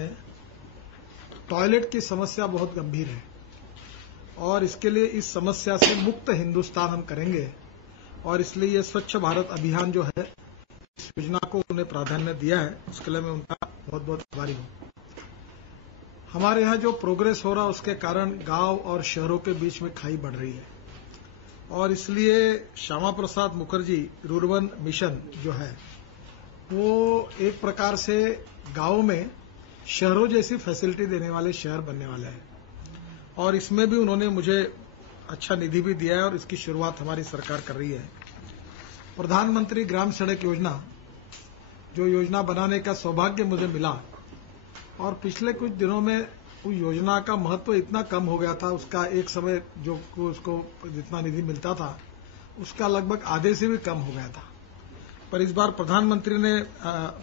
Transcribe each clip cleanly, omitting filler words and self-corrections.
में टॉयलेट की समस्या बहुत गंभीर है और इसके लिए इस समस्या से मुक्त हिंदुस्तान हम करेंगे और इसलिए ये स्वच्छ भारत अभियान जो है इस योजना को उन्होंने प्राधान्य दिया है, उसके लिए मैं उनका बहुत बहुत आभारी हूं। हमारे यहाँ जो प्रोग्रेस हो रहा है उसके कारण गांव और शहरों के बीच में खाई बढ़ रही है और इसलिए श्यामा प्रसाद मुखर्जी रूर्बन मिशन जो है वो एक प्रकार से गांवों में शहरों जैसी फैसिलिटी देने वाले शहर बनने वाले हैं और इसमें भी उन्होंने मुझे अच्छा निधि भी दिया है और इसकी शुरुआत हमारी सरकार कर रही है। प्रधानमंत्री ग्राम सड़क योजना जो योजना बनाने का सौभाग्य मुझे मिला और पिछले कुछ दिनों में उस योजना का महत्व इतना कम हो गया था, उसका एक समय जो उसको जितना निधि मिलता था उसका लगभग आधे से भी कम हो गया था। पर इस बार प्रधानमंत्री ने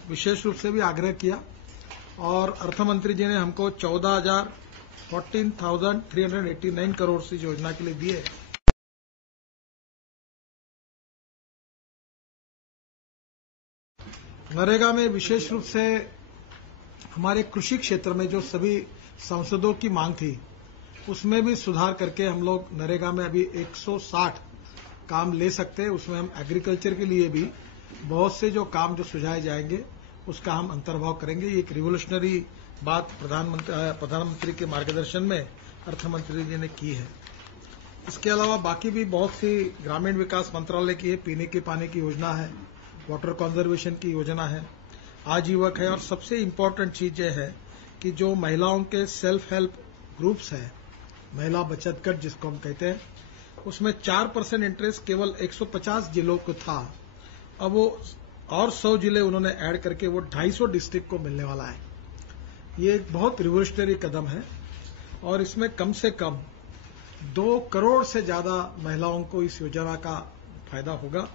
विशेष रूप से भी आग्रह किया और अर्थमंत्री जी ने हमको 14,389 करोड़ से योजना के लिए दिए। नरेगा में विशेष रूप से हमारे कृषि क्षेत्र में जो सभी सांसदों की मांग थी उसमें भी सुधार करके हम लोग नरेगा में अभी 160 काम ले सकते हैं। उसमें हम एग्रीकल्चर के लिए भी बहुत से जो काम जो सुझाए जाएंगे उसका हम अंतर्भाव करेंगे। ये एक रिवोल्यूशनरी बात प्रधानमंत्री के मार्गदर्शन में अर्थमंत्री जी ने की है। इसके अलावा बाकी भी बहुत सी ग्रामीण विकास मंत्रालय की है, पीने के पानी की योजना है, वाटर कंजर्वेशन की योजना है, आजीवक है और सबसे इम्पोर्टेंट चीज यह है कि जो महिलाओं के सेल्फ हेल्प ग्रुप्स है, महिला बचत गट जिसको हम कहते हैं, उसमें 4% इंटरेस्ट केवल 150 जिलों को था, अब वो और 100 जिले उन्होंने ऐड करके वो 250 डिस्ट्रिक्ट को मिलने वाला है। ये एक बहुत रिवोल्यूशनरी कदम है और इसमें कम से कम 2 करोड़ से ज्यादा महिलाओं को इस योजना का फायदा होगा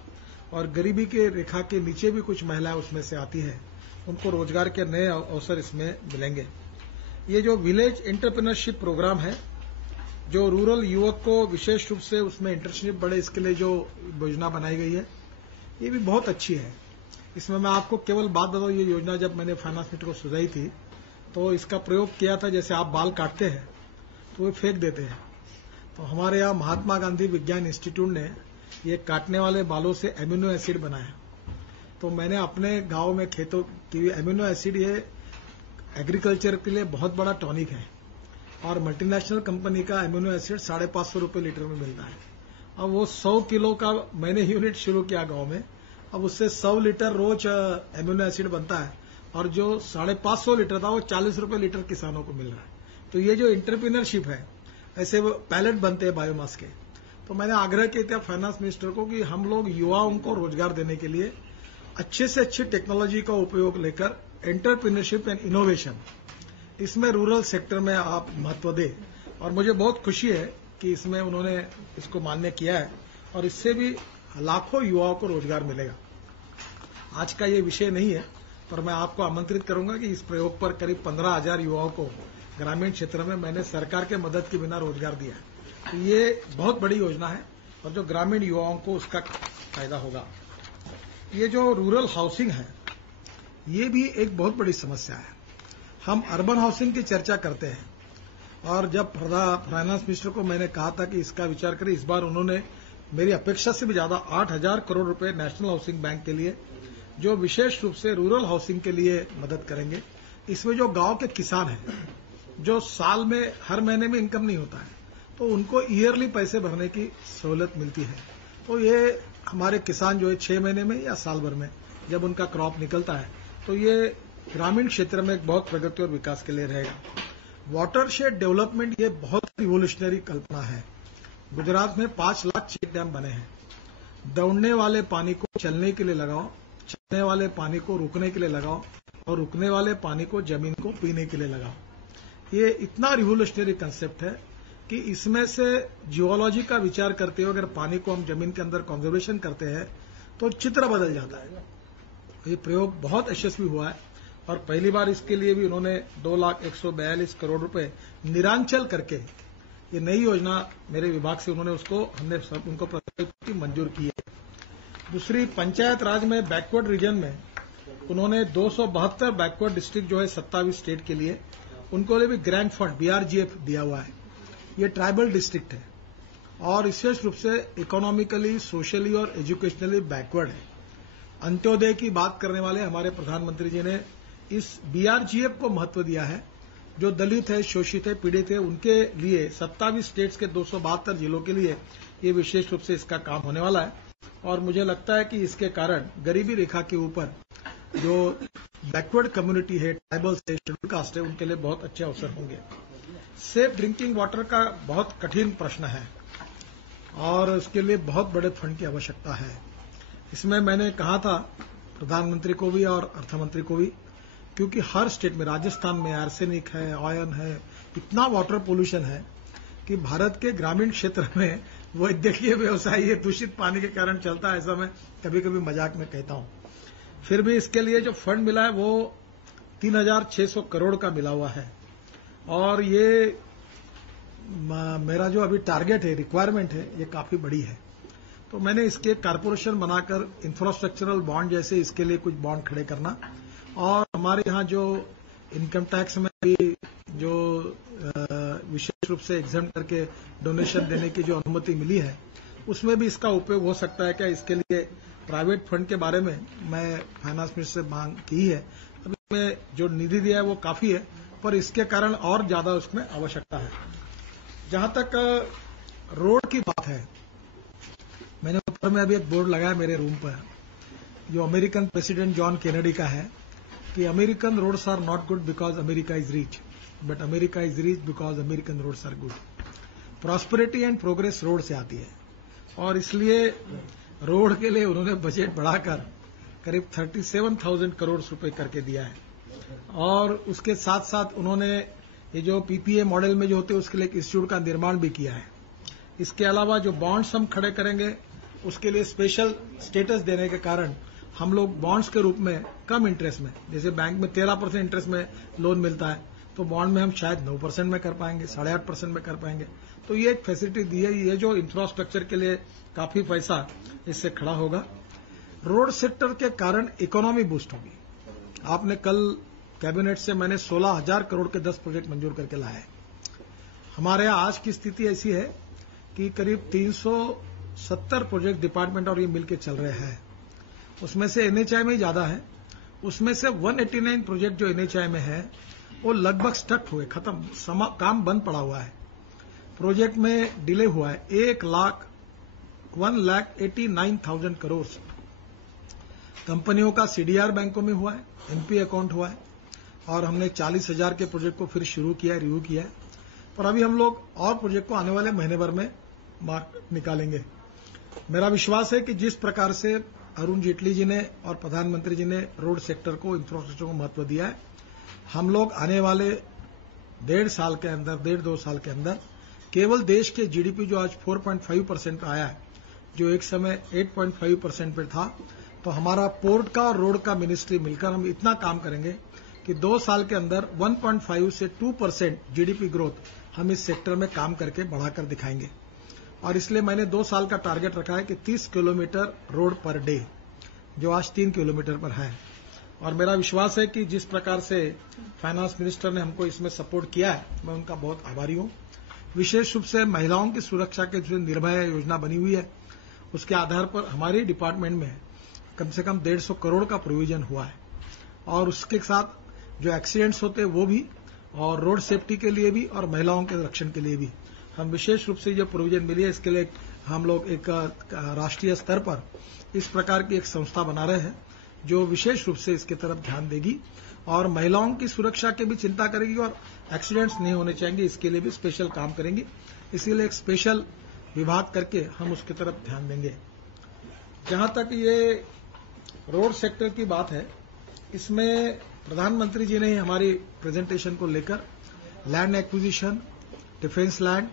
और गरीबी के रेखा के नीचे भी कुछ महिलाएं उसमें से आती है, उनको रोजगार के नए अवसर इसमें मिलेंगे। ये जो विलेज एंटरप्रेन्योरशिप प्रोग्राम है जो रूरल युवक को विशेष रूप से उसमें इंटर्नशिप बढ़े इसके लिए जो योजना बनाई गई है ये भी बहुत अच्छी है। इसमें मैं आपको केवल बात बताऊं, ये योजना जब मैंने फाइनेंस मिनिस्टर को सुझाई थी तो इसका प्रयोग किया था, जैसे आप बाल काटते हैं तो वे फेंक देते हैं, तो हमारे यहाँ महात्मा गांधी विज्ञान इंस्टीट्यूट ने ये काटने वाले बालों से एमिनो एसिड बनाया। तो मैंने अपने गांव में खेतों की एमिनो एसिड ये एग्रीकल्चर के लिए बहुत बड़ा टॉनिक है और मल्टीनेशनल कंपनी का एमिनो एसिड 550 रुपये लीटर में मिलता है। अब वो 100 किलो का मैंने यूनिट शुरू किया गांव में, अब उससे 100 लीटर रोज एमिनो एसिड बनता है और जो 550 लीटर था वो 40 रुपये लीटर किसानों को मिल रहा है। तो ये जो एंटरप्रेन्योरशिप है, ऐसे वो पैलेट बनते हैं बायोमास के। तो मैंने आग्रह किया था फाइनेंस मिनिस्टर को कि हम लोग युवाओं को रोजगार देने के लिए अच्छे से अच्छी टेक्नोलॉजी का उपयोग लेकर एंटरप्रेन्योरशिप एंड इनोवेशन इसमें रूरल सेक्टर में आप महत्व दें और मुझे बहुत खुशी है कि इसमें उन्होंने इसको मान्य किया है और इससे भी लाखों युवाओं को रोजगार मिलेगा। आज का ये विषय नहीं है पर मैं आपको आमंत्रित करूंगा कि इस प्रयोग पर करीब 15,000 युवाओं को ग्रामीण क्षेत्र में मैंने सरकार के मदद के बिना रोजगार दिया है। तो ये बहुत बड़ी योजना है और जो ग्रामीण युवाओं को उसका फायदा होगा। ये जो रूरल हाउसिंग है ये भी एक बहुत बड़ी समस्या है। हम अर्बन हाउसिंग की चर्चा करते हैं और जब फाइनेंस मिनिस्टर को मैंने कहा था कि इसका विचार करें, इस बार उन्होंने मेरी अपेक्षा से भी ज्यादा 8,000 करोड़ रुपए नेशनल हाउसिंग बैंक के लिए जो विशेष रूप से रूरल हाउसिंग के लिए मदद करेंगे। इसमें जो गांव के किसान हैं जो साल में हर महीने में इनकम नहीं होता है तो उनको ईयरली पैसे भरने की सहूलत मिलती है। तो ये हमारे किसान जो है 6 महीने में या साल भर में जब उनका क्रॉप निकलता है तो ये ग्रामीण क्षेत्र में एक बहुत प्रगति और विकास के लिए रहेगा। वाटरशेड डेवलपमेंट ये बहुत रिवोल्यूशनरी कल्पना है। गुजरात में 5 लाख चेक डैम बने हैं। दौड़ने वाले पानी को चलने के लिए लगाओ, चलने वाले पानी को रुकने के लिए लगाओ और रुकने वाले पानी को जमीन को पीने के लिए लगाओ। ये इतना रिवोल्यूशनरी कंसेप्ट है कि इसमें से जियोलॉजी का विचार करते हुए अगर पानी को हम जमीन के अंदर कंजर्वेशन करते हैं तो चित्र बदल जाता है। ये प्रयोग बहुत यशस्वी हुआ है और पहली बार इसके लिए भी उन्होंने 2,142 करोड़ रुपए निरांचल करके ये नई योजना मेरे विभाग से हमने उनको मंजूर की है। दूसरी, पंचायत राज में बैकवर्ड रीजन में उन्होंने 272 बैकवर्ड डिस्ट्रिक्ट जो है 27 स्टेट के लिए, उनको लिए भी ग्रैंड फंड BRGF दिया हुआ है। ये ट्राइबल डिस्ट्रिक्ट है और विशेष रूप से इकोनॉमिकली, सोशली और एजुकेशनली बैकवर्ड है। अंत्योदय की बात करने वाले हमारे प्रधानमंत्री जी ने इस BRGF को महत्व दिया है। जो दलित है, शोषित है, पीड़ित है, उनके लिए 27 स्टेट्स के 272 जिलों के लिए ये विशेष रूप से इसका काम होने वाला है और मुझे लगता है कि इसके कारण गरीबी रेखा के ऊपर जो बैकवर्ड कम्युनिटी है, ट्राइबल है, शेड्यूल कास्ट है, उनके लिए बहुत अच्छे अवसर होंगे। सेफ ड्रिंकिंग वाटर का बहुत कठिन प्रश्न है और उसके लिए बहुत बड़े फंड की आवश्यकता है। इसमें मैंने कहा था प्रधानमंत्री को भी और अर्थमंत्री को भी, क्योंकि हर स्टेट में, राजस्थान में आर्सेनिक है, आयरन है, इतना वाटर पोल्यूशन है कि भारत के ग्रामीण क्षेत्र में वैद्यकीय व्यवसाय ये दूषित पानी के कारण चलता है, ऐसा मैं कभी कभी मजाक में कहता हूं। फिर भी इसके लिए जो फंड मिला है वो 3600 करोड़ का मिला हुआ है और ये मेरा जो अभी टारगेट है, रिक्वायरमेंट है, ये काफी बड़ी है। तो मैंने इसके कारपोरेशन बनाकर इंफ्रास्ट्रक्चरल बॉन्ड जैसे इसके लिए कुछ बॉन्ड खड़े करना और हमारे यहाँ जो इनकम टैक्स में भी जो विशेष रूप से एग्जाम करके डोनेशन देने की जो अनुमति मिली है, उसमें भी इसका उपयोग हो सकता है क्या। इसके लिए प्राइवेट फंड के बारे में मैं फाइनेंस मिनिस्टर से मांग की है। अभी में जो निधि दिया है वो काफी है, पर इसके कारण और ज्यादा उसमें आवश्यकता है। जहां तक रोड की बात है, मैंने ऊपर में अभी एक बोर्ड लगाया मेरे रूम पर, जो अमेरिकन प्रेसिडेंट जॉन केनेडी का है कि American roads are not good because America is rich, but America is rich because American roads are good. Prosperity and progress road से आती है और इसलिए रोड के लिए उन्होंने बजट बढ़ाकर करीब 37,000 करोड़ रुपए करके दिया है और उसके साथ साथ उन्होंने ये जो PPA मॉडल में जो होते हैं उसके लिए एक इंस्टीट्यूट का निर्माण भी किया है। इसके अलावा जो बॉन्ड्स हम खड़े करेंगे उसके लिए स्पेशल स्टेटस देने के कारण हम लोग बॉन्ड्स के रूप में कम इंटरेस्ट में, जैसे बैंक में 13% इंटरेस्ट में लोन मिलता है, तो बॉन्ड में हम शायद 9% में कर पाएंगे, 8.5% में कर पाएंगे। तो ये एक फैसिलिटी दी है। ये जो इंफ्रास्ट्रक्चर के लिए काफी पैसा इससे खड़ा होगा। रोड सेक्टर के कारण इकोनॉमी बूस्ट होगी। आपने कल कैबिनेट से मैंने 16,000 करोड़ के 10 प्रोजेक्ट मंजूर करके लाए। हमारे यहाँ आज की स्थिति ऐसी है कि करीब 370 प्रोजेक्ट डिपार्टमेंट और ये मिलकर चल रहे हैं। उसमें से NHI में ज्यादा है। उसमें से 189 प्रोजेक्ट जो NHI में है वो लगभग स्टक हुए, खत्म, काम बंद पड़ा हुआ है। प्रोजेक्ट में डिले हुआ है 1,89,000 करोड़। कंपनियों का CDR बैंकों में हुआ है, NP अकाउंट हुआ है और हमने 40,000 के प्रोजेक्ट को फिर शुरू किया, रिव्यू किया है। पर अभी हम लोग और प्रोजेक्ट को आने वाले महीने भर में निकालेंगे। मेरा विश्वास है कि जिस प्रकार से अरुण जेटली जी ने और प्रधानमंत्री जी ने रोड सेक्टर को, इंफ्रास्ट्रक्चर को महत्व दिया है, हम लोग आने वाले 1.5 साल के अंदर, 1.5-2 साल के अंदर केवल देश के GDP जो आज 4.5% पे आया है, जो एक समय 8.5% पे था, तो हमारा पोर्ट का और रोड का मिनिस्ट्री मिलकर हम इतना काम करेंगे कि 2 साल के अंदर 1.5 से 2% GDP ग्रोथ हम इस सेक्टर में काम करके बढ़ाकर दिखाएंगे। और इसलिए मैंने 2 साल का टारगेट रखा है कि 30 किलोमीटर रोड पर डे, जो आज 3 किलोमीटर पर है। और मेरा विश्वास है कि जिस प्रकार से फाइनेंस मिनिस्टर ने हमको इसमें सपोर्ट किया है, मैं उनका बहुत आभारी हूं। विशेष रूप से महिलाओं की सुरक्षा के जो निर्भया योजना बनी हुई है, उसके आधार पर हमारे डिपार्टमेंट में कम से कम 150 करोड़ का प्रोविजन हुआ है। और उसके साथ जो एक्सीडेंट्स होते हैं वो भी, और रोड सेफ्टी के लिए भी और महिलाओं के रक्षण के लिए भी हम विशेष रूप से जो प्रोविजन मिली है, इसके लिए हम लोग एक राष्ट्रीय स्तर पर इस प्रकार की एक संस्था बना रहे हैं जो विशेष रूप से इसके तरफ ध्यान देगी और महिलाओं की सुरक्षा की भी चिंता करेगी और एक्सीडेंट्स नहीं होने चाहिए, इसके लिए भी स्पेशल काम करेंगे। इसीलिए एक स्पेशल विभाग करके हम उसकी तरफ ध्यान देंगे। जहां तक ये रोड सेक्टर की बात है, इसमें प्रधानमंत्री जी ने हमारी प्रेजेंटेशन को लेकर land acquisition, defence land,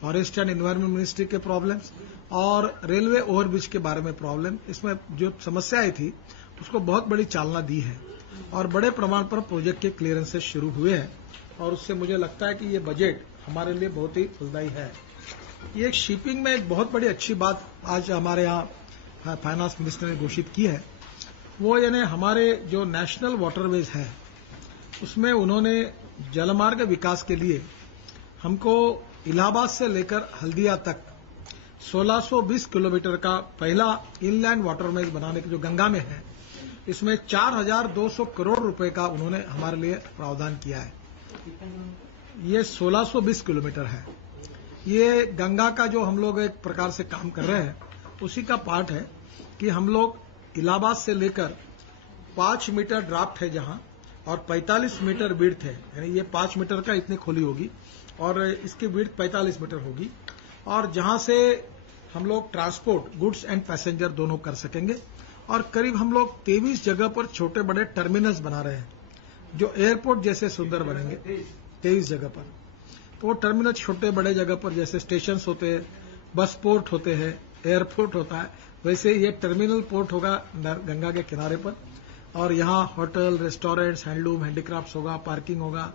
forest and environment ministry के प्रॉब्लम्स और रेलवे ओवरब्रिज के बारे में प्रॉब्लम, इसमें जो समस्याएं थी उसको बहुत बड़ी चालना दी है और बड़े प्रमाण पर प्रोजेक्ट के क्लियरेंसेस शुरू हुए हैं और उससे मुझे लगता है कि ये बजट हमारे लिए बहुत ही फलदायी है। ये शिपिंग में एक बहुत बड़ी अच्छी बात आज हमारे यहाँ फाइनेंस मिनिस्टर ने घोषित की है वो यानी हमारे जो नेशनल वाटरवेज है उसमें उन्होंने जलमार्ग विकास के लिए हमको इलाहाबाद से लेकर हल्दिया तक 1620 किलोमीटर का पहला इनलैंड वाटरवेज बनाने के जो गंगा में है, इसमें 4200 करोड़ रुपए का उन्होंने हमारे लिए प्रावधान किया है। ये 1620 किलोमीटर है। ये गंगा का जो हम लोग एक प्रकार से काम कर रहे हैं उसी का पार्ट है कि हम लोग इलाहाबाद से लेकर 5 मीटर ड्राफ्ट है जहां, और 45 मीटर विड्थ है, यानी ये 5 मीटर का इतनी खोली होगी और इसकी विड्थ 45 मीटर होगी, और जहां से हम लोग ट्रांसपोर्ट गुड्स एंड पैसेंजर दोनों कर सकेंगे। और करीब हम लोग 23 जगह पर छोटे बड़े टर्मिनल्स बना रहे हैं जो एयरपोर्ट जैसे सुंदर बनेंगे 23 जगह पर। तो वो टर्मिनल छोटे बड़े जगह पर जैसे स्टेशन होते हैं, बस पोर्ट होते हैं, एयरपोर्ट होता है, वैसे ये टर्मिनल पोर्ट होगा गंगा के किनारे पर, और यहाँ होटल, रेस्टोरेंट्स, हैंडलूम, हैंडीक्राफ्ट्स होगा, पार्किंग होगा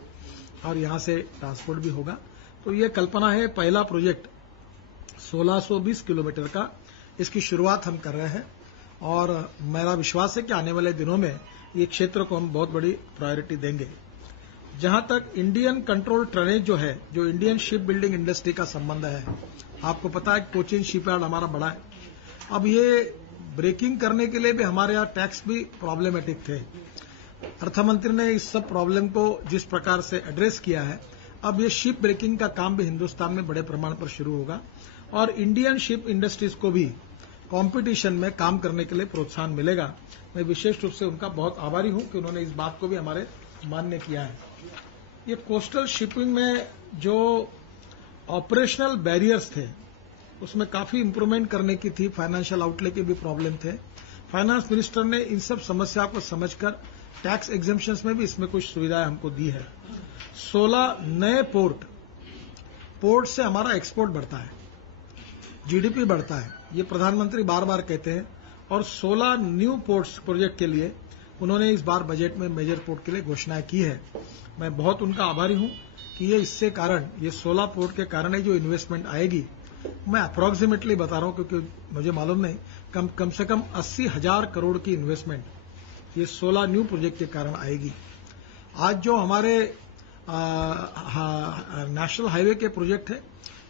और यहाँ से ट्रांसपोर्ट भी होगा। तो ये कल्पना है, पहला प्रोजेक्ट 1620 किलोमीटर का, इसकी शुरुआत हम कर रहे हैं और मेरा विश्वास है कि आने वाले दिनों में ये क्षेत्र को हम बहुत बड़ी प्रायोरिटी देंगे। जहां तक इंडियन कंट्रोल टनेज जो है, जो इंडियन शिप बिल्डिंग इंडस्ट्री का संबंध है, आपको पता है कोचिन शिपयार्ड हमारा बड़ा है। अब ये ब्रेकिंग करने के लिए भी हमारे यहाँ टैक्स भी प्रॉब्लमेटिक थे। अर्थमंत्री ने इस सब प्रॉब्लम को जिस प्रकार से एड्रेस किया है, अब ये शिप ब्रेकिंग का काम भी हिंदुस्तान में बड़े प्रमाण पर शुरू होगा और इंडियन शिप इंडस्ट्रीज को भी कंपटीशन में काम करने के लिए प्रोत्साहन मिलेगा। मैं विशेष रूप से उनका बहुत आभारी हूं कि उन्होंने इस बात को भी हमारे मान्य किया है। ये कोस्टल शिपिंग में जो ऑपरेशनल बैरियर्स थे उसमें काफी इंप्रूवमेंट करने की थी, फाइनेंशियल आउटले के भी प्रॉब्लम थे। फाइनेंस मिनिस्टर ने इन सब समस्या को समझकर टैक्स एग्जेम्पशंस में भी इसमें कुछ सुविधाएं हमको दी है। 16 नए पोर्ट से हमारा एक्सपोर्ट बढ़ता है, जीडीपी बढ़ता है, ये प्रधानमंत्री बार बार कहते हैं। और 16 न्यू पोर्ट्स प्रोजेक्ट के लिए उन्होंने इस बार बजट में मेजर पोर्ट के लिए घोषणाएं की है। मैं बहुत उनका आभारी हूं कि ये इससे कारण, ये 16 पोर्ट के कारण जो इन्वेस्टमेंट आएगी, मैं अप्रोक्सीमेटली बता रहा हूं क्योंकि मुझे मालूम नहीं, कम से कम 80,000 करोड़ की इन्वेस्टमेंट ये 16 न्यू प्रोजेक्ट के कारण आएगी। आज जो हमारे नेशनल हाईवे के प्रोजेक्ट है,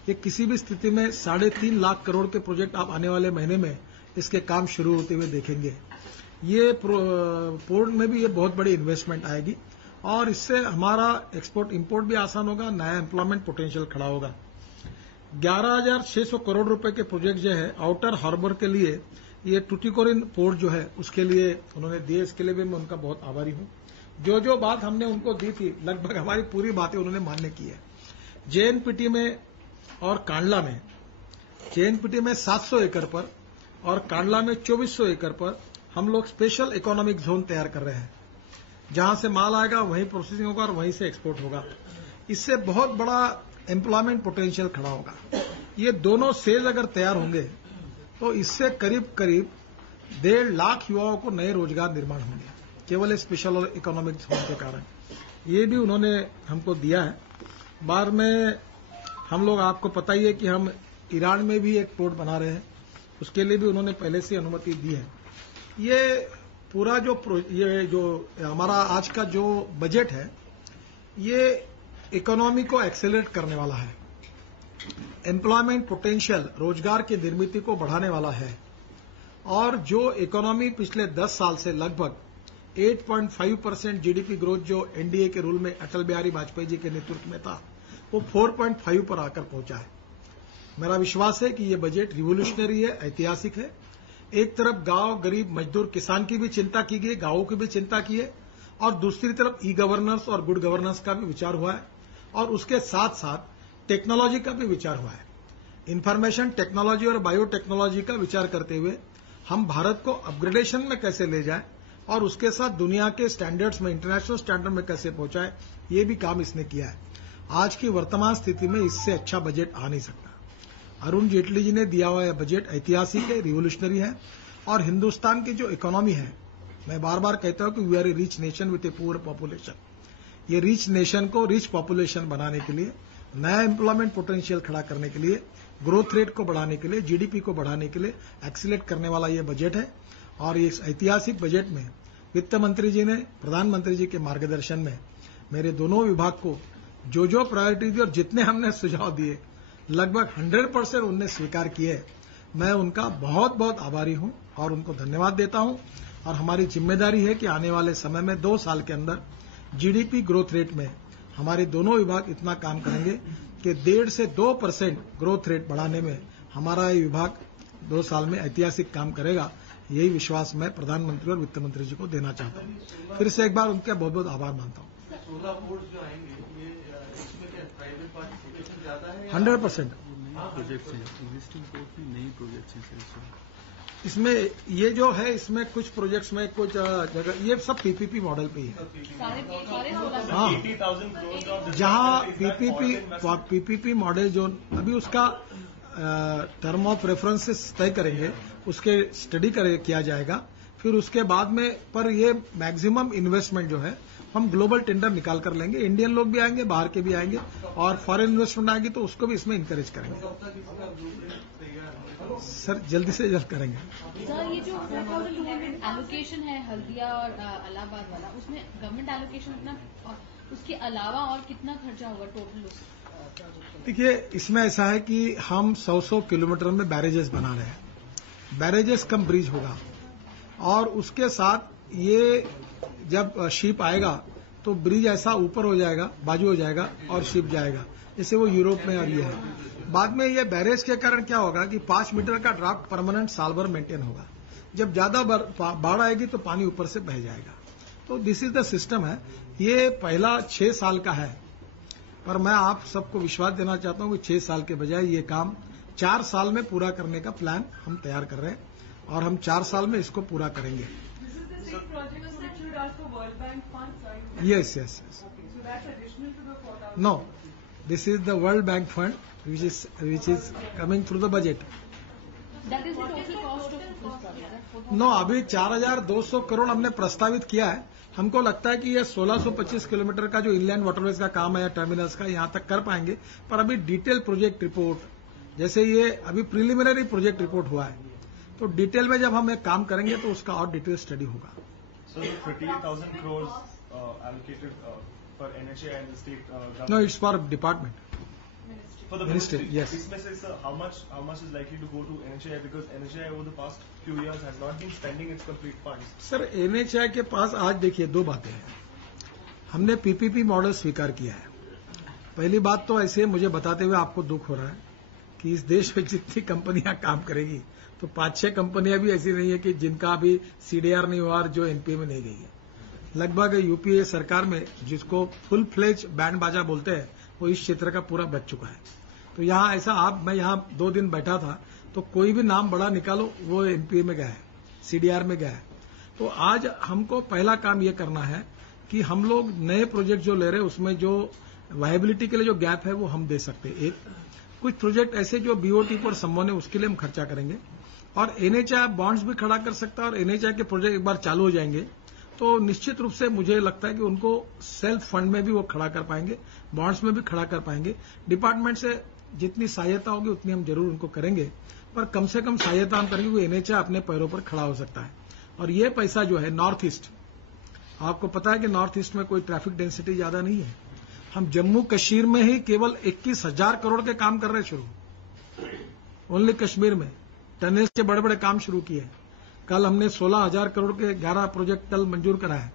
ये किसी भी स्थिति में 3.5 लाख करोड़ के प्रोजेक्ट आप आने वाले महीने में इसके काम शुरू होते हुए देखेंगे। ये पोर्ट में भी ये बहुत बड़ी इन्वेस्टमेंट आएगी और इससे हमारा एक्सपोर्ट इंपोर्ट भी आसान होगा, नया एम्प्लॉयमेंट पोटेंशियल खड़ा होगा। 11,600 करोड़ रुपए के प्रोजेक्ट जो है आउटर हार्बर के लिए, ये टुटीकोरिन पोर्ट जो है उसके लिए उन्होंने दिए, इसके लिए भी मैं उनका बहुत आभारी हूं। जो बात हमने उनको दी थी, लगभग हमारी पूरी बातें उन्होंने मान्य की है। जेएनपीटी में और कांडला में, जेएनपीटी में 700 एकड़ पर और कांडला में 2400 एकड़ पर हम लोग स्पेशल इकोनॉमिक जोन तैयार कर रहे हैं। जहां से माल आएगा वहीं प्रोसेसिंग होगा और वहीं से एक्सपोर्ट होगा। इससे बहुत बड़ा एम्प्लॉयमेंट पोटेंशियल खड़ा होगा। ये दोनों सेज अगर तैयार होंगे तो इससे करीब 1.5 लाख युवाओं को नए रोजगार निर्माण होंगे, केवल स्पेशल इकोनॉमिक जोन के कारण। ये भी उन्होंने हमको दिया है। बाद में हम लोग, आपको पता ही है कि हम ईरान में भी एक पोर्ट बना रहे हैं, उसके लिए भी उन्होंने पहले से अनुमति दी है। ये पूरा जो हमारा आज का जो बजट है, ये इकोनॉमी को एक्सेलरेट करने वाला है, एम्प्लॉयमेंट पोटेंशियल, रोजगार की निर्मित को बढ़ाने वाला है। और जो इकोनॉमी पिछले 10 साल से लगभग 8.5% जीडीपी ग्रोथ जो एनडीए के रूल में अटल बिहारी वाजपेयी जी के नेतृत्व में था, वो 4.5 पर आकर पहुंचा है। मेरा विश्वास है कि ये बजट रिवोल्यूशनरी है, ऐतिहासिक है। एक तरफ गांव, गरीब, मजदूर, किसान की भी चिंता की गई, गांवों की भी चिंता की है, और दूसरी तरफ ई गवर्नेंस और गुड गवर्नेंस का भी विचार हुआ है, और उसके साथ साथ टेक्नोलॉजी का भी विचार हुआ है। इंफॉर्मेशन टेक्नोलॉजी और बायोटेक्नोलॉजी का विचार करते हुए हम भारत को अपग्रेडेशन में कैसे ले जाएं और उसके साथ दुनिया के स्टैंडर्ड्स में, इंटरनेशनल स्टैंडर्ड में कैसे पहुंचाएं, ये भी काम इसने किया है। आज की वर्तमान स्थिति में इससे अच्छा बजट आ नहीं सकता। अरुण जेटली जी ने दिया हुआ यह बजट ऐतिहासिक है, रिवोल्यूशनरी है, और हिंदुस्तान की जो इकोनॉमी है, मैं बार बार कहता हूं कि we are a rich nation with a poor population. ये रिच नेशन को रिच पॉपुलेशन बनाने के लिए, नया एम्प्लॉयमेंट पोटेंशियल खड़ा करने के लिए, ग्रोथ रेट को बढ़ाने के लिए, जीडीपी को बढ़ाने के लिए एक्सीलरेट करने वाला ये बजट है। और इस ऐतिहासिक बजट में वित्त मंत्री जी ने प्रधानमंत्री जी के मार्गदर्शन में मेरे दोनों विभाग को जो प्रायोरिटी दी और जितने हमने सुझाव दिए लगभग 100% उनने स्वीकार किए। मैं उनका बहुत बहुत आभारी हूं और उनको धन्यवाद देता हूं। और हमारी जिम्मेदारी है कि आने वाले समय में 2 साल के अंदर जीडीपी ग्रोथ रेट में हमारे दोनों विभाग इतना काम करेंगे कि 1.5 से 2% ग्रोथ रेट बढ़ाने में हमारा ये विभाग 2 साल में ऐतिहासिक काम करेगा। यही विश्वास मैं प्रधानमंत्री और वित्त मंत्री जी को देना चाहता हूं। फिर से एक बार उनका बहुत बहुत आभार मानता हूं। 16 पोर्ट्स जो आएंगे ये इसमें क्या प्राइवेट पार्टिसिपेशन ज्यादा है? 100% प्रोजेक्ट्स हैं, एग्जिस्टिंग पोर्ट में नई प्रोजेक्ट्स हैं। इसमें ये जो है इसमें कुछ प्रोजेक्ट्स में कुछ जगह ये सब पीपीपी मॉडल पे ही है। हाँ, 80,000 करोड़ जहां पीपीपी मॉडल जो अभी उसका टर्म ऑफ रेफरेंसेस तय करेंगे, उसके स्टडी किया जाएगा। फिर उसके बाद में पर ये मैक्सिमम इन्वेस्टमेंट जो है हम ग्लोबल टेंडर निकाल कर लेंगे। इंडियन लोग भी आएंगे, बाहर के भी आएंगे और फॉरेन इन्वेस्टमेंट आएगी तो उसको भी इसमें इंकरेज करेंगे। सर जल्दी से जल्द करेंगे। सर ये जो 4,200 एलोकेशन है हल्दिया और इलाहाबाद वाला, उसमें गवर्नमेंट एलोकेशन इतना, उसके अलावा और कितना खर्चा होगा टोटल उस प्रोजेक्ट? देखिए इसमें ऐसा है कि हम 100 किलोमीटर में बैरेजेस बना रहे हैं। बैरेजेस कम ब्रिज होगा और उसके साथ ये जब शिप आएगा तो ब्रिज ऐसा ऊपर हो जाएगा, बाजू हो जाएगा और शिप जाएगा, जैसे वो यूरोप में और ये है। बाद में ये बैरेज के कारण क्या होगा कि 5 मीटर का ड्राफ्ट परमानेंट साल भर मेंटेन होगा। जब ज्यादा बाढ़ आएगी तो पानी ऊपर से बह जाएगा। तो दिस इज द सिस्टम है। ये पहला 6 साल का है, पर मैं आप सबको विश्वास देना चाहता हूं कि 6 साल के बजाय ये काम 4 साल में पूरा करने का प्लान हम तैयार कर रहे हैं और हम 4 साल में इसको पूरा करेंगे। Yes. Okay, so that's additional to the 4,000? No, this is the World Bank fund, which is coming through the budget. That is the total cost of this project? No, अभी 4,200 करोड़ हमने प्रस्तावित किया है। हमको लगता है कि ये 1625 किलोमीटर का जो इनलैंड वाटरवेज का काम है या टर्मिनल्स का, यहां तक कर पाएंगे। पर अभी डिटेल प्रोजेक्ट रिपोर्ट, जैसे ये अभी प्रिलिमिनरी प्रोजेक्ट रिपोर्ट हुआ है, तो डिटेल में जब हम एक काम करेंगे तो उसका और डिटेल स्टडी होगा। So the 38,000 crores allocated for NHAI and the state government. No, it's for department. For the Ministry, ministry. yes. This message, how much is likely to go to NHAI, because NHAI over the past few years has not been spending its complete funds. Sir NHAI के पास आज देखिए 2 बातें हैं। हमने PPP model स्वीकार किया है। पहली बात तो ऐसे मुझे बताते हुए आपको दुख हो रहा है कि इस देश में जितनी कंपनियां काम करेगी तो 5-6 कंपनियां भी ऐसी नहीं है कि जिनका अभी सीडीआर नहीं हुआ और जो एनपीए में नहीं गई है। लगभग यूपीए सरकार में जिसको फुल फ्लेज बैंड बाजा बोलते हैं वो इस क्षेत्र का पूरा बच चुका है। तो यहां ऐसा मैं यहां 2 दिन बैठा था तो कोई भी नाम बड़ा निकालो वो एनपीए में गया है, सीडीआर में गया है। तो आज हमको पहला काम ये करना है कि हम लोग नए प्रोजेक्ट जो ले रहे हैं उसमें जो वायबिलिटी के लिए जो गैप है वो हम दे सकते हैं। कुछ प्रोजेक्ट ऐसे जो बीओटी पर संबंध है उसके लिए हम खर्चा करेंगे और एनएचआई बॉन्ड्स भी खड़ा कर सकता है और एनएचआई के प्रोजेक्ट एक बार चालू हो जाएंगे तो निश्चित रूप से मुझे लगता है कि उनको सेल्फ फंड में भी वो खड़ा कर पाएंगे, बॉन्ड्स में भी खड़ा कर पाएंगे। डिपार्टमेंट से जितनी सहायता होगी उतनी हम जरूर उनको करेंगे, पर कम से कम सहायता हम करेंगे कि एनएचआई अपने पैरों पर खड़ा हो सकता है। और ये पैसा जो है नॉर्थ ईस्ट, आपको पता है कि नॉर्थ ईस्ट में कोई ट्रैफिक डेंसिटी ज्यादा नहीं है। हम जम्मू कश्मीर में ही केवल 21,000 करोड़ के काम कर रहे हैं शुरू, ओनली कश्मीर में टनल्स के बड़े बड़े काम शुरू किए। कल हमने 16,000 करोड़ के 11 प्रोजेक्ट कल मंजूर करा है।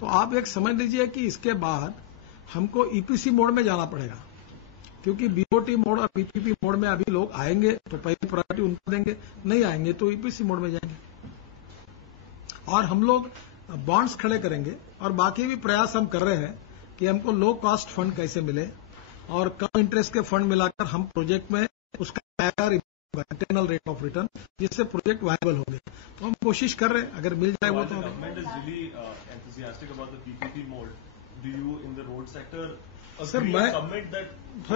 तो आप एक समझ लीजिए कि इसके बाद हमको ईपीसी मोड में जाना पड़ेगा, क्योंकि बीओटी मोड और पीपीपी मोड में अभी लोग आएंगे तो पहली प्रायोरिटी उनको देंगे, नहीं आएंगे तो ईपीसी मोड में जाएंगे। और हम लोग बॉन्ड्स खड़े करेंगे और बाकी भी प्रयास हम कर रहे हैं कि हमको लो कॉस्ट फंड कैसे मिले और कम इंटरेस्ट के फंड मिलाकर हम प्रोजेक्ट में उसका इंटरनल रेट ऑफ रिटर्न, जिससे प्रोजेक्ट वायबल हो गए। तो हम कोशिश कर रहे हैं, अगर मिल जाए वो तो। Government is really enthusiastic about the PPP mode. Do you in the road sector sir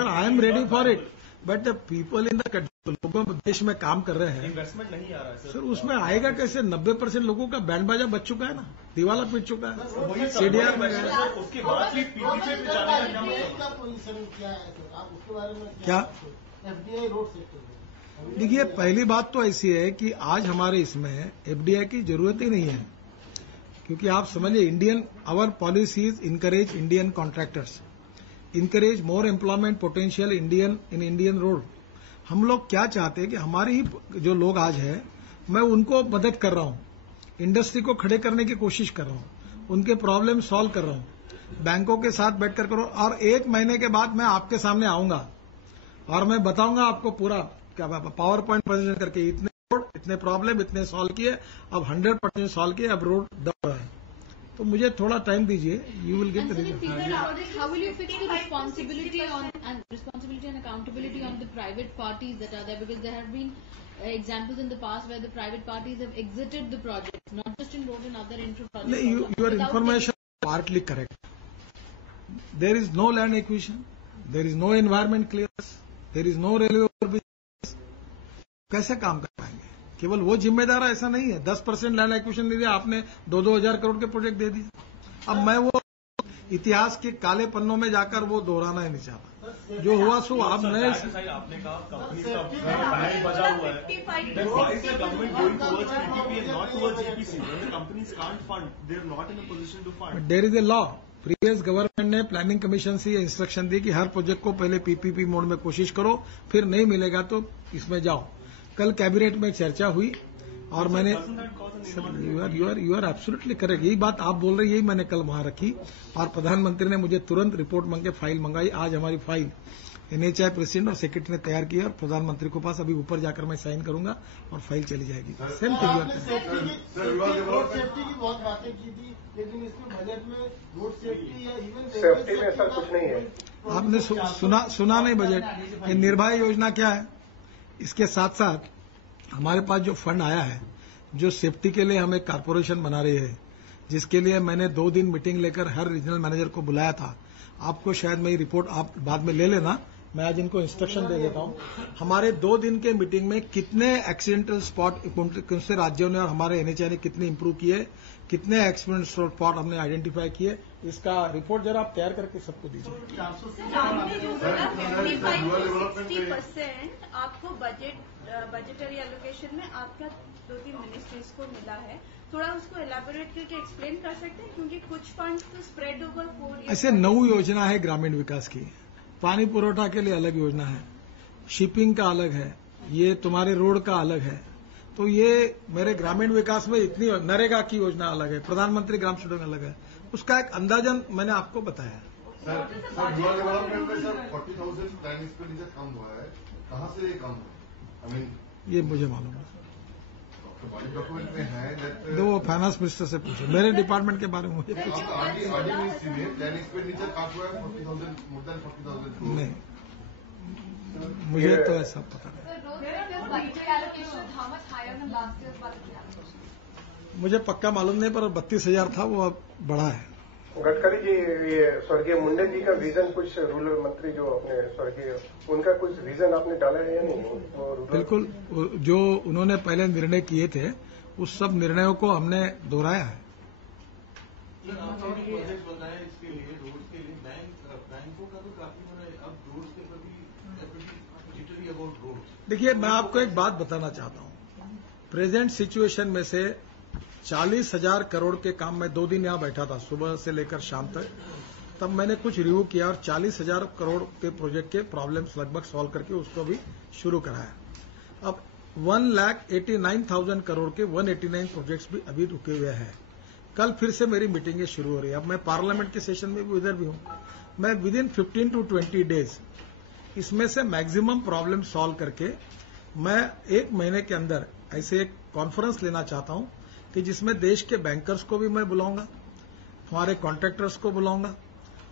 I am ready for it, but the people in the लोगों देश में काम कर रहे हैं, इन्वेस्टमेंट नहीं आ रहा है सर। उसमें आएगा कैसे? 90% लोगों का बैंड बाजा बच चुका है ना, दिवाला पीट चुका है, सीडीआर में गया। उसके बाद भी पीपीपी पे जाने का क्या पोजीशन क्या है सर, आप उसके बारे में क्या? एफडीआई रोड सेक्टर देखिए, पहली बात तो ऐसी है कि आज हमारे इसमें एफडीआई की जरूरत ही नहीं है, क्योंकि आप समझिए our policy is encourage Indian contractors, encourage more employment potential Indian road. हम लोग क्या चाहते हैं कि हमारे ही जो लोग आज है, मैं उनको मदद कर रहा हूं, इंडस्ट्री को खड़े करने की कोशिश कर रहा हूं, उनके प्रॉब्लम सॉल्व कर रहा हूं, बैंकों के साथ बैठकर करो। और 1 महीने के बाद मैं आपके सामने आऊंगा और मैं बताऊंगा आपको पूरा क्या पावर पॉइंट प्रेजेंट करके, इतने रोड, इतने प्रॉब्लम, इतने सॉल्व किए, अब 100% सॉल्व किए, अब रोड दब रहा है। तो मुझे थोड़ा टाइम दीजिए, you will get the result. How will you fix the responsibility and accountability on the private parties that are there? Because there have been examples in the past where the private parties have exited the project, not just in road and other infra projects. Your information is partly correct. There is no land acquisition, there is no environment clearance, there is no railway overbridge. कैसे काम कर पाएंगे? केवल वो जिम्मेदार है ऐसा नहीं है। 10% लैंड एक्विजिशन दे दिया आपने, 2-2 हजार करोड़ के प्रोजेक्ट दे दिए। अब मैं वो इतिहास के काले पन्नों में जाकर वो दोहराना ही नहीं चाहता। जो हुआ सो आप नए आपने कहा कंपनी का बैंक बजा हुआ है, then why is the government going towards PPP and not towards EPC? When the companies can't fund, they are not in a position to fund. There is a law. Previous government ने planning commission से instruction दी कि हर project को पहले PPP mode में कोशिश करो, फिर नहीं मिलेगा तो इसमें जाओ। कल कैबिनेट में चर्चा हुई और मैंने यू आर एब्सोल्युटली करेक्ट, यही बात आप बोल रहे, यही मैंने कल वहां रखी और प्रधानमंत्री ने मुझे तुरंत रिपोर्ट मांग के फाइल मंगाई। आज हमारी फाइल एनएचआई प्रेसिडेंट और सेक्रेटरी ने तैयार की और प्रधानमंत्री के पास अभी ऊपर जाकर मैं साइन करूंगा और फाइल चली जाएगी। सेम थिंग रोड सेफ्टी की बहुत बातें की थी, लेकिन इसमें बजट में रोड सेफ्टी या इवन सेफ्टी में ऐसा कुछ नहीं है। आपने सुना नहीं बजट। ये निर्भया योजना क्या है? इसके साथ साथ हमारे पास जो फंड आया है, जो सेफ्टी के लिए हम एक कारपोरेशन बना रहे हैं, जिसके लिए मैंने 2 दिन मीटिंग लेकर हर रीजनल मैनेजर को बुलाया था। आपको शायद मेरी रिपोर्ट आप बाद में ले लेना, मैं आज इनको इंस्ट्रक्शन दे देता हूं। हमारे 2 दिन के मीटिंग में कितने एक्सीडेंटल स्पॉट कौन से राज्यों ने और हमारे एनएचआई ने कितने इंप्रूव किए, कितने एक्सीडेंटल स्पॉट हमने आइडेंटिफाई किए, इसका रिपोर्ट जरा आप तैयार करके सबको दीजिए। आपको बजटरी एलोकेशन में आपका 2-3 मिनिस्ट्रीज को मिला है, थोड़ा उसको एलैबोरेट करके एक्सप्लेन कर सकते हैं, क्योंकि कुछ फंड्स तो स्प्रेड ओवर 4 ईयर। ऐसे 9 योजना है ग्रामीण विकास की। पानी पुरोठा के लिए अलग योजना है, शिपिंग का अलग है, ये तुम्हारे रोड का अलग है। तो ये मेरे ग्रामीण विकास में इतनी, नरेगा की योजना अलग है, प्रधानमंत्री ग्राम सड़क अलग है, उसका एक अंदाजन मैंने आपको बताया। सर डेवलपमेंट में सर 40,000 प्लान एक्सपेंडिचर कम हुआ है, कहाँ से ये कम है? आई मीन ये मुझे मालूम है, डॉक्यूमेंट में है। वो फाइनेंस मिनिस्टर से पूछो, मेरे डिपार्टमेंट के बारे में मुझे पूछो। प्लान एक्सपेंडिचर कहाँ हुआ है? 40,000, मोर देन 40,000। नहीं, मुझे तो ऐसा पता नहीं। मुझे पक्का मालूम नहीं, पर 32,000 था, वो अब बढ़ा है। गडकरी जी, ये स्वर्गीय मुंडे जी का विजन, कुछ रूरल मंत्री जो अपने स्वर्गीय, उनका कुछ विजन आपने डाला है या नहीं? बिल्कुल, जो उन्होंने पहले निर्णय किए थे उस सब निर्णयों को हमने दोहराया है। प्रोजेक्ट बताया इसके लिए, रोड के लिए, बैंकों का तो काफी अब रोड के प्रति अबाउट रोड। देखिए, मैं आपको एक बात बताना चाहता हूं। प्रेजेंट सिचुएशन में से 40,000 करोड़ के काम में 2 दिन यहां बैठा था, सुबह से लेकर शाम तक, तब मैंने कुछ रिव्यू किया और 40,000 करोड़ के प्रोजेक्ट के प्रॉब्लम्स लगभग सॉल्व करके उसको भी शुरू कराया। अब 1,89,000 करोड़ के 189 प्रोजेक्ट्स भी अभी रुके हुए हैं। कल फिर से मेरी मीटिंगें शुरू हो रही है। अब मैं पार्लियामेंट के सेशन में भी उधर भी हूं। मैं विद इन 15 to 20 डेज इसमें से मैक्सिमम प्रॉब्लम सॉल्व करके मैं 1 महीने के अंदर ऐसे एक कॉन्फ्रेंस लेना चाहता हूं कि जिसमें देश के बैंकर्स को भी मैं बुलाऊंगा, हमारे कॉन्ट्रैक्टर्स को बुलाऊंगा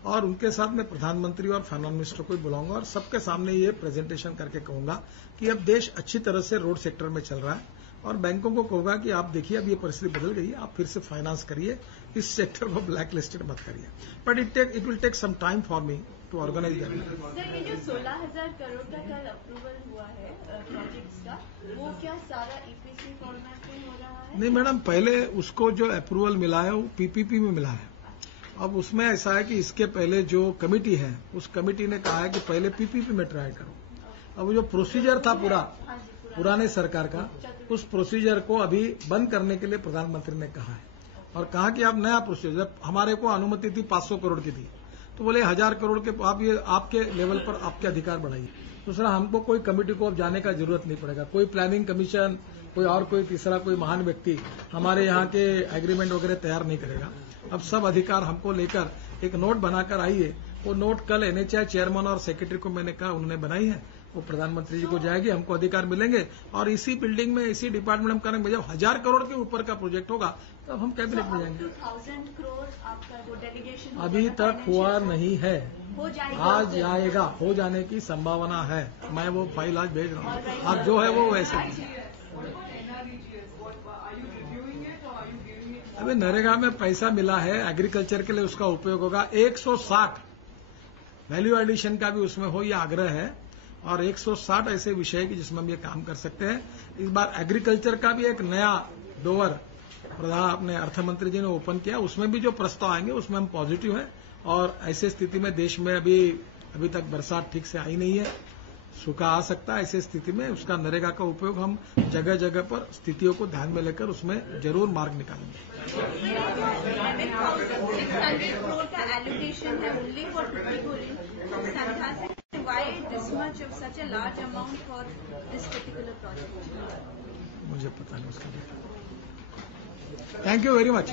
और उनके साथ में प्रधानमंत्री और फाइनेंस मिनिस्टर को भी बुलाऊंगा और सबके सामने ये प्रेजेंटेशन करके कहूंगा कि अब देश अच्छी तरह से रोड सेक्टर में चल रहा है और बैंकों को कहूंगा कि आप देखिए अब ये परिस्थिति बदल गई है, आप फिर से फाइनेंस करिए, इस सेक्टर को ब्लैक लिस्टेड मत करिए। But it will take some time for me to organise that. Sir, ये जो 16,000 करोड़ का कल अप्रूवल हुआ है प्रोजेक्ट्स का, वो क्या सारा ईपीसी फॉर्मेट में हो रहा है? नहीं मैडम, पहले उसको जो अप्रूवल मिला है वो पीपीपी में मिला है। अब उसमें ऐसा है कि इसके पहले जो कमिटी है, उस कमिटी ने कहा है कि पहले पीपीपी में ट्राई करो। अब जो प्रोसीजर था पूरा, पुराने सरकार का, उस प्रोसीजर को अभी बंद करने के लिए प्रधानमंत्री ने कहा है और कहा कि आप नया प्रोसीजर, हमारे को अनुमति थी 500 करोड़ की थी, तो बोले 1000 करोड़ के आप ये आपके लेवल पर आपके अधिकार बढ़ाइए। दूसरा, हमको कोई कमेटी को अब जाने का जरूरत नहीं पड़ेगा, कोई प्लानिंग कमीशन, कोई और कोई तीसरा कोई महान व्यक्ति हमारे यहाँ के एग्रीमेंट वगैरह तैयार नहीं करेगा। अब सब अधिकार हमको लेकर एक नोट बनाकर आइए। वो नोट कल एनएचआई चेयरमैन और सेक्रेटरी को मैंने कहा, उन्होंने बनाई है, वो प्रधानमंत्री जी को जाएगी, हमको अधिकार मिलेंगे और इसी बिल्डिंग में इसी डिपार्टमेंट में करेंगे। जब 1000 करोड़ के ऊपर का प्रोजेक्ट होगा तब हम कैबिनेट में जाएंगे। 1000 करोड़ आपका वो डेलीगेशन अभी तक हुआ नहीं है, हो जाएगा, आज जाएगा, हो जाने की संभावना है। मैं वो फाइल आज भेज रहा हूँ, आप जो है वो वैसे। अभी नरेगा में पैसा मिला है एग्रीकल्चर के लिए, उसका उपयोग होगा। 160 वैल्यू एडिशन का भी उसमें हो, यह आग्रह है, और 160 ऐसे विषय की जिसमें हम ये काम कर सकते हैं। इस बार एग्रीकल्चर का भी एक नया डोवर अपने अर्थमंत्री जी ने ओपन किया, उसमें भी जो प्रस्ताव आएंगे उसमें हम पॉजिटिव हैं। और ऐसे स्थिति में देश में अभी तक बरसात ठीक से आई नहीं है, सूखा आ सकता है। ऐसी स्थिति में उसका नरेगा का उपयोग हम जगह जगह पर स्थितियों को ध्यान में लेकर उसमें जरूर मार्ग निकालेंगे। 600 करोड़ का एलोकेशन है only for Tuticorin. Why this much of such a large amount for this particular project? मुझे पता नहीं उसका। Thank you very much.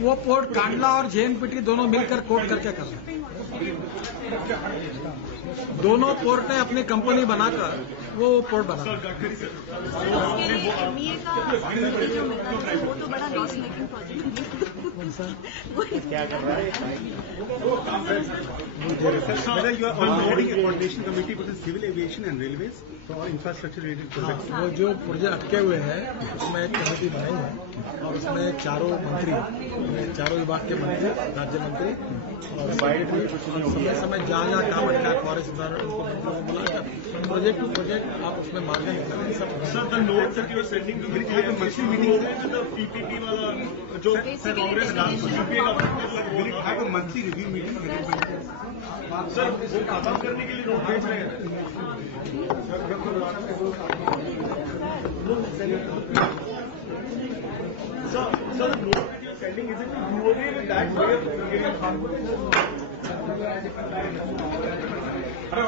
वो पोर्ट कांडला और जेएनपीटी दोनों मिलकर कोर्ट करके कर रहे हैं। दोनों पोर्ट ने अपनी कंपनी बनाकर वो पोर्ट बना। एमईए का जो मिल रहा है वो तो बड़ा लॉस मेकिंग प्रोजेक्ट है। कौन सा? क्या कर रहा है? Whether you are onboarding a coordination committee for the civil aviation and railways for all infrastructure related projects. वो जो प्रोजेक्ट अटके हुए हैं उसमें एक कमेटी बनाई है और उसमें चारों मंत्री, चारों विभाग के मंत्री, राज्य मंत्री और समय समय जहाँ काम अटका है फॉरेस्ट डिपार्टमेंट उनको मंत्रियों को बुलाकर प्रोजेक्ट टू प्रोजेक्ट आप उसमें मार्ग निकालेंगे सब। Sir, the note that you are sending to monthly meeting the PPP वाला जो Congress Will it have a monthly review meeting? Sir वो खत्म करने के लिए नोट भेज रहे हैं। Sir, the note that you are sending, is it to do away with that way of giving? Hello.